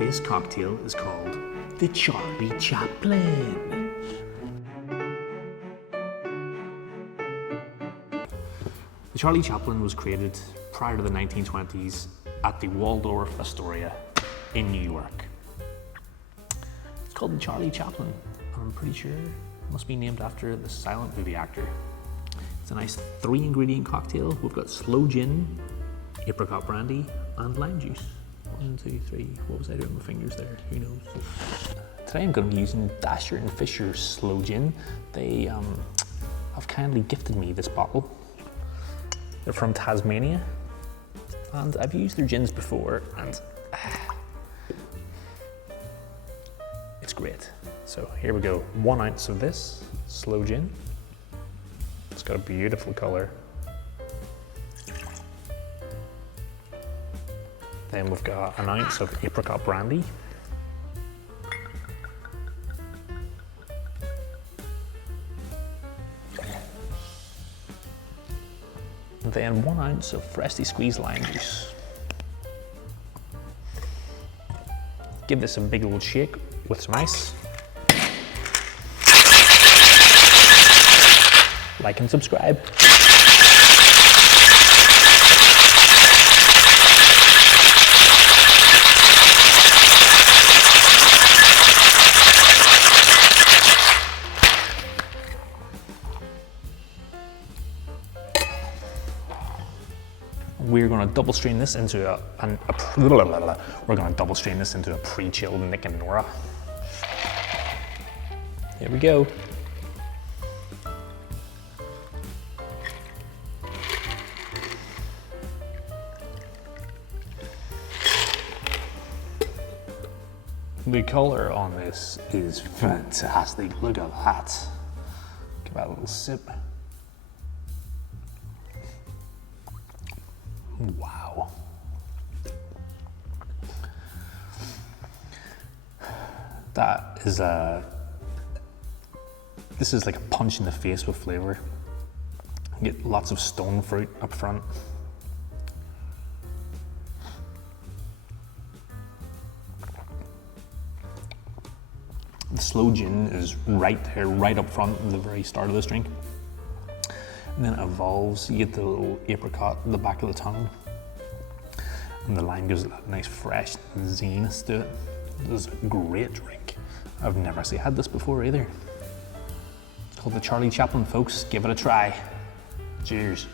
This cocktail is called the Charlie Chaplin. The Charlie Chaplin was created prior to the 1920s at the Waldorf Astoria in New York. It's called the Charlie Chaplin, and I'm pretty sure it must be named after the silent movie actor. It's a nice 3-ingredient cocktail. We've got Sloe Gin, apricot brandy, and lime juice. 1, 2, 3. What was I doing with my fingers there? Who knows? Today I'm going to be using Dasher and Fisher's Sloe Gin. They have kindly gifted me this bottle. They're from Tasmania, and I've used their gins before, and it's great. So here we go. 1 ounce of this Sloe Gin. It's got a beautiful color. Then we've got 1 ounce of apricot brandy. Then 1 ounce of freshly squeezed lime juice. Give this a big old shake with some ice. Like and subscribe. We're going to double strain this into a pre-chilled Nick and Nora. Here we go. The color on this is fantastic. Look at that. Give that a little sip. Wow. That is this is like a punch in the face with flavor. You get lots of stone fruit up front. The Sloe Gin is right there, right up front at the very start of this drink. And then it evolves, you get the little apricot at the back of the tongue. And the lime gives it that nice fresh zinginess to it. This is a great drink. I've never actually had this before either. It's called the Charlie Chaplin, folks. Give it a try. Cheers.